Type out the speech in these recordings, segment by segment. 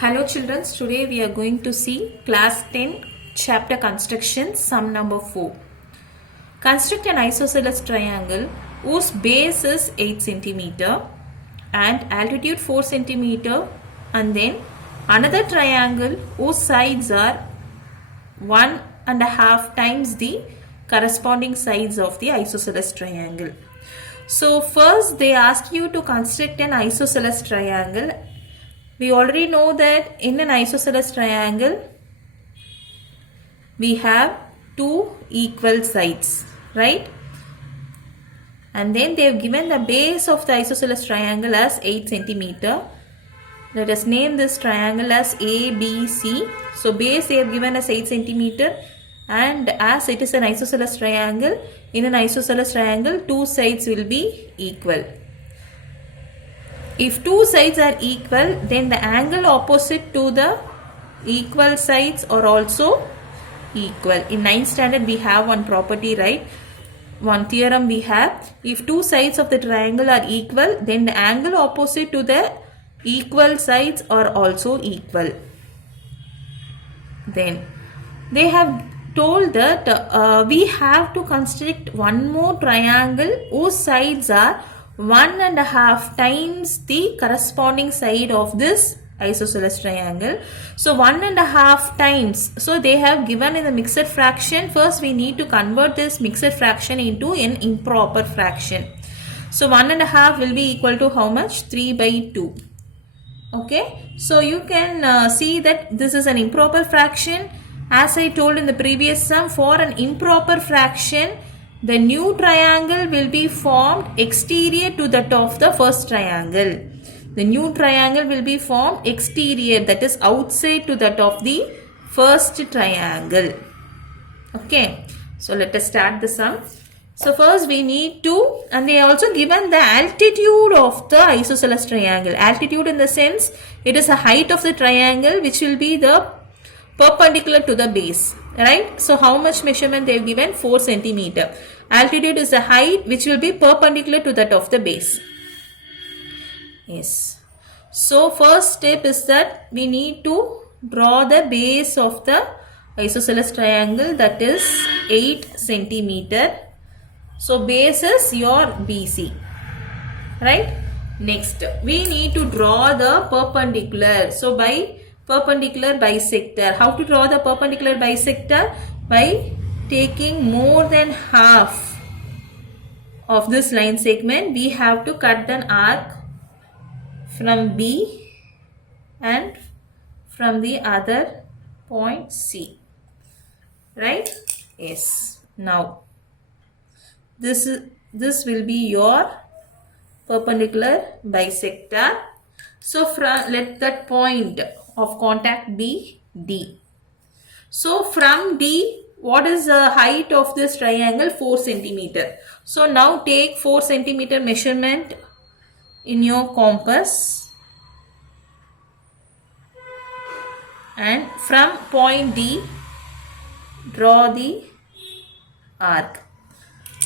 Hello children, today we are going to see class 10 chapter construction sum number 4. Construct an isosceles triangle whose base is 8 centimeter and altitude 4 centimeter, and then another triangle whose sides are 1.5 times the corresponding sides of the isosceles triangle. So first they ask you to construct an isosceles triangle. We already know that in an isosceles triangle we have two equal sides, right? And then they have given the base of the isosceles triangle as 8 centimeter. Let us name this triangle as ABC. So base they have given as 8 centimeter, and as it is an isosceles triangle, in an isosceles triangle two sides will be equal. If two sides are equal, then the angle opposite to the equal sides are also equal. In 9th standard we have one property, right? One theorem we have. If two sides of the triangle are equal, then the angle opposite to the equal sides are also equal. Then they have told that we have to construct one more triangle whose sides are 1.5 times the corresponding side of this isosceles triangle. So 1.5 times. So they have given in the mixed fraction. First we need to convert this mixed fraction into an improper fraction. So 1.5 will be equal to how much? 3 by 2. Okay. So you can see that this is an improper fraction. As I told in the previous sum, for an improper fraction, the new triangle will be formed exterior to that of the first triangle. The new triangle will be formed exterior, that is outside to that of the first triangle. Okay. So let us start the sum. So first we need to, and they also given the altitude of the isosceles triangle. Altitude in the sense it is the height of the triangle which will be the perpendicular to the base, right? So how much measurement they have given? 4 centimeter. Altitude is the height which will be perpendicular to that of the base. Yes. So first step is that we need to draw the base of the isosceles triangle, that is 8 centimeter. So base is your BC, right? Next we need to draw the perpendicular. So by perpendicular bisector. How to draw the perpendicular bisector? By taking more than half of this line segment, we have to cut an arc from B and from the other point C, right? Yes. Now this will be your perpendicular bisector. So let that point of contact be D. So from D, what is the height of this triangle? 4 centimeter. So now take 4 centimeter measurement in your compass, and from point D draw the arc.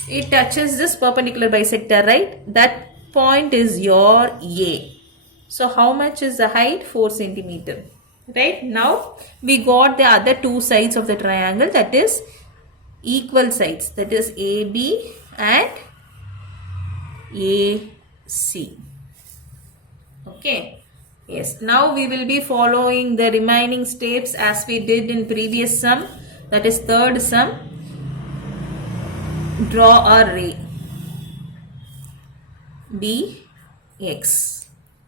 It touches this perpendicular bisector, right? That point is your A. So how much is the height? 4 centimeter. Right? Now we got the other two sides of the triangle, that is equal sides, that is AB and AC. Okay. Yes. Now we will be following the remaining steps as we did in previous sum, that is third sum. Draw a ray BX.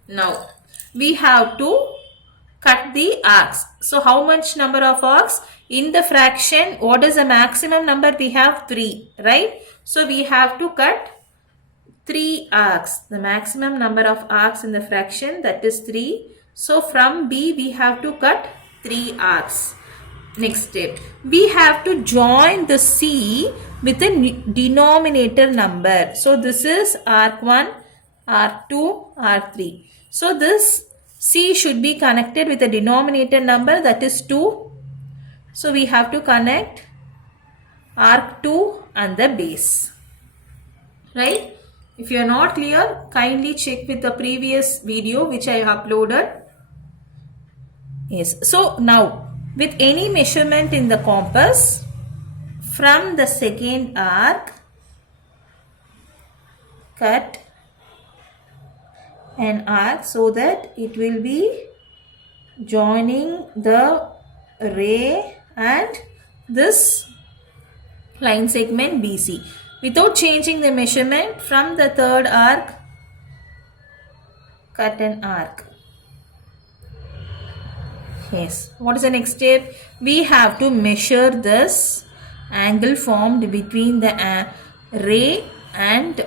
Now we have to cut the arcs. So how much number of arcs? In the fraction, what is the maximum number? We have 3, right? So we have to cut 3 arcs. The maximum number of arcs in the fraction, that is 3. So from B we have to cut 3 arcs. Next step, we have to join the C with a denominator number. So this is arc 1, arc 2, arc 3. So this C should be connected with a denominator number, that is 2. So we have to connect arc 2 and the base, right? If you are not clear, kindly check with the previous video which I uploaded. Yes. So now with any measurement in the compass from the second arc, cut an arc so that it will be joining the ray and this line segment BC. Without changing the measurement from the third arc, cut an arc. Yes. What is the next step? We have to measure this angle formed between the ray and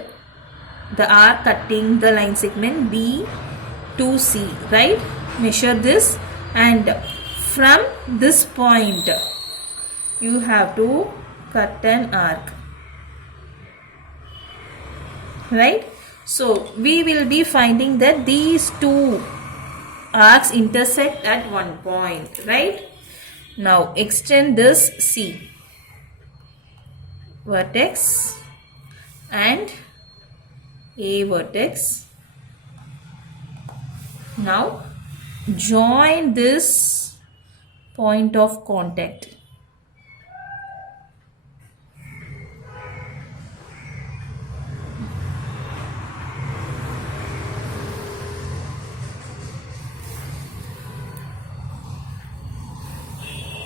the arc cutting the line segment B to C, right? Measure this, and from this point you have to cut an arc, right? So we will be finding that these two arcs intersect at one point, right? Now extend this C vertex and A vertex. Now join this point of contact.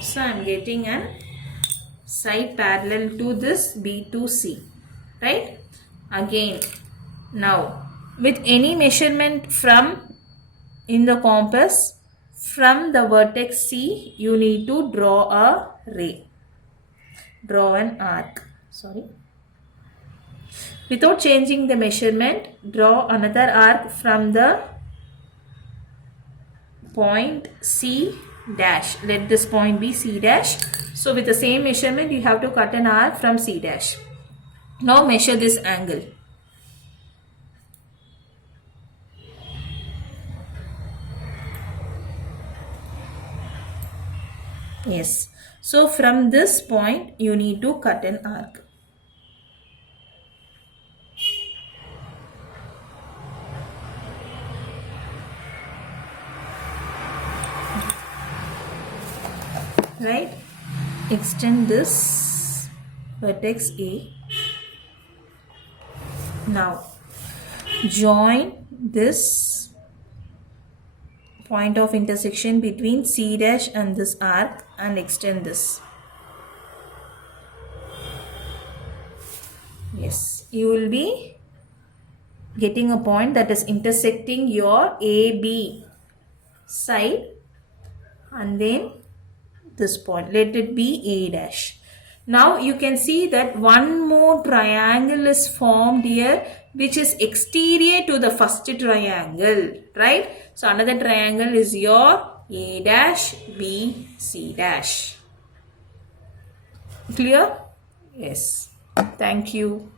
So I am getting a side parallel to this B to C, right? Again, now with any measurement from in the compass from the vertex C, you need to draw a ray, draw an arc. Sorry. Without changing the measurement, draw another arc from the point C dash. Let this point be C dash. So with the same measurement, you have to cut an arc from C dash. Now measure this angle. Yes. So from this point, you need to cut an arc. Right? Extend this vertex A. Now join this point of intersection between C dash and this arc and extend this. Yes, you will be getting a point that is intersecting your AB side and then this point. Let it be A dash. Now you can see that one more triangle is formed here, which is exterior to the first triangle, right? So another triangle is your A dash, B, C dash. Clear? Yes. Thank you.